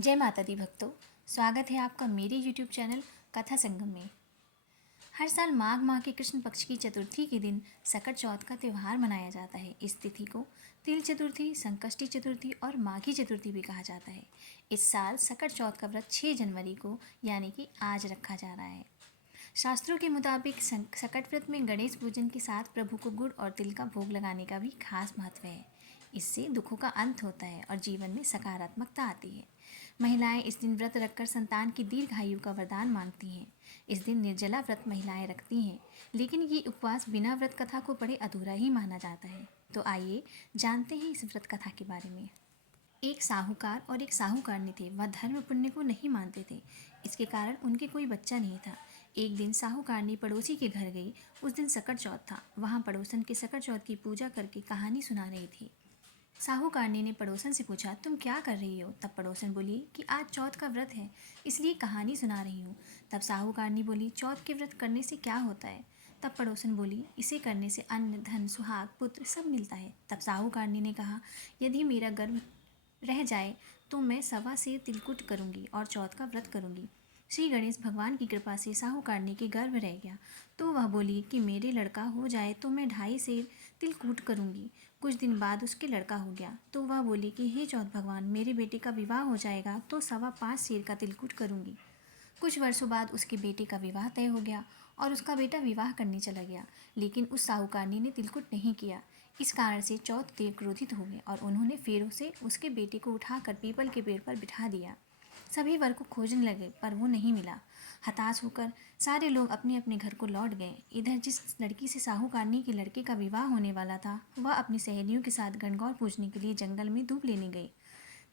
जय माता दी भक्तों, स्वागत है आपका मेरे YouTube चैनल कथा संगम में। हर साल माघ माह के कृष्ण पक्ष की चतुर्थी के दिन सकट चौथ का त्यौहार मनाया जाता है। इस तिथि को तिल चतुर्थी, संकष्टी चतुर्थी और माघी चतुर्थी भी कहा जाता है। इस साल सकट चौथ का व्रत 6 जनवरी को यानी कि आज रखा जा रहा है। शास्त्रों के मुताबिक सकट व्रत में गणेश पूजन के साथ प्रभु को गुड़ और तिल का भोग लगाने का भी खास महत्व है। इससे दुखों का अंत होता है और जीवन में सकारात्मकता आती है। महिलाएं इस दिन व्रत रखकर संतान की दीर्घायु का वरदान मांगती हैं। इस दिन निर्जला व्रत महिलाएं रखती हैं, लेकिन ये उपवास बिना व्रत कथा को पढ़े अधूरा ही माना जाता है। तो आइए जानते हैं इस व्रत कथा के बारे में। एक साहूकार और एक साहूकारनी थे। वह धर्म पुण्य को नहीं मानते थे। इसके कारण उनके कोई बच्चा नहीं था। एक दिन साहूकारनी पड़ोसी के घर गई। उस दिन सकट चौथ था। वहाँ पड़ोसन के सकट चौथ की पूजा करके कहानी सुना रही थी। साहूकारनी ने पड़ोसन से पूछा, तुम क्या कर रही हो? तब पड़ोसन बोली कि आज चौथ का व्रत है, इसलिए कहानी सुना रही हूँ। तब साहूकारनी बोली, चौथ के व्रत करने से क्या होता है? तब पड़ोसन बोली, इसे करने से अन्न, धन, सुहाग, पुत्र सब मिलता है। तब साहूकारनी ने कहा, यदि मेरा गर्भ रह जाए तो मैं 1.25 सेर तिलकुट करूँगी और चौथ का व्रत करूँगी। श्री गणेश भगवान की कृपा से साहूकारनी के गर्भ रह गया तो वह बोली कि मेरे लड़का हो जाए तो मैं 2.5 सेर तिलकुट करूँगी। कुछ दिन बाद उसके लड़का हो गया तो वह बोली कि हे चौथ भगवान, मेरे बेटे का विवाह हो जाएगा तो 5.25 सेर का तिलकुट करूँगी। कुछ वर्षों बाद उसके बेटे का विवाह तय हो गया और उसका बेटा विवाह करने चला गया, लेकिन उस साहूकारनी ने तिलकुट नहीं किया। इस कारण से चौथ देव क्रोधित हो गए और उन्होंने फेरों से उसके बेटे को उठाकर पीपल के पेड़ पर बिठा दिया। सभी वर को खोजने लगे पर वो नहीं मिला। हताश होकर सारे लोग अपने अपने घर को लौट गए। इधर जिस लड़की से साहूकारनी के लड़के का विवाह होने वाला था, वह अपनी सहेलियों के साथ गणगौर पूजने के लिए जंगल में धूप लेने गई।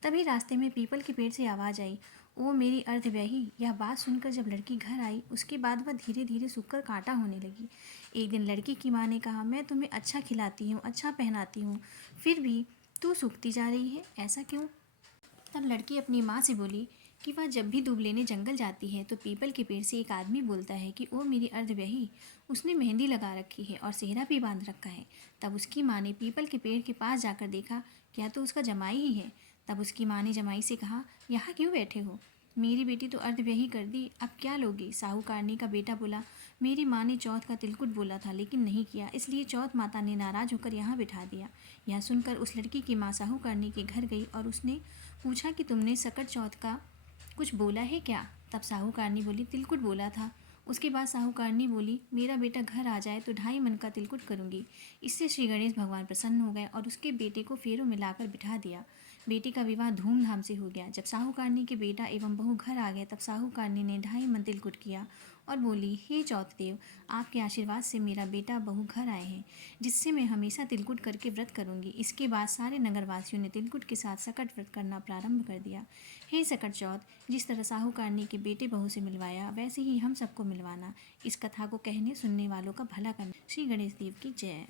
तभी रास्ते में पीपल के पेड़ से आवाज़ आई, ओ मेरी अर्धव्याही। यह बात सुनकर जब लड़की घर आई, उसके बाद वह धीरे धीरे सूखकर कांटा होने लगी। एक दिन लड़की की माँ ने कहा, मैं तुम्हें अच्छा खिलाती हूँ, अच्छा पहनाती हूँ, फिर भी तू सूखती जा रही है, ऐसा क्यों? तब लड़की अपनी माँ से बोली कि वह जब भी दूब लेने जंगल जाती है तो पीपल के पेड़ से एक आदमी बोलता है कि ओ मेरी अर्धव्याही। उसने मेहंदी लगा रखी है और सेहरा भी बांध रखा है। तब उसकी माँ ने पीपल के पेड़ के पास जाकर देखा, क्या तो उसका जमाई ही है। तब उसकी माँ ने जमाई से कहा, यहाँ क्यों बैठे हो? मेरी बेटी तो अर्धव्याही कर दी, अब क्या लोगी? साहूकारनी का बेटा बोला, मेरी माँ ने चौथ का तिलकुट बोला था लेकिन नहीं किया, इसलिए चौथ माता ने नाराज होकर यहाँ बिठा दिया। यह सुनकर उस लड़की की माँ साहूकारनी के घर गई और उसने पूछा कि तुमने सकट चौथ का कुछ बोला है क्या? तब साहूकारनी बोली, तिलकुट बोला था। उसके बाद साहूकारनी बोली, मेरा बेटा घर आ जाए तो 2.5 मन का तिलकुट करूँगी। इससे श्री गणेश भगवान प्रसन्न हो गए और उसके बेटे को फेरों में लाकर बिठा दिया। बेटी का विवाह धूमधाम से हो गया। जब साहूकारनी के बेटा एवं बहू घर आ गए तब साहूकारनी ने 2.5 मन तिलकुट किया और बोली, हे चौथ देव, आपके आशीर्वाद से मेरा बेटा बहू घर आए हैं, जिससे मैं हमेशा तिलकुट करके व्रत करूँगी। इसके बाद सारे नगरवासियों ने तिलकुट के साथ सकट व्रत करना प्रारंभ कर दिया। हे सकट चौथ, जिस तरह साहूकारनी के बेटे बहू से मिलवाया वैसे ही हम सबको मिलवाना। इस कथा को कहने सुनने वालों का भला करना। श्री गणेश देव की जय।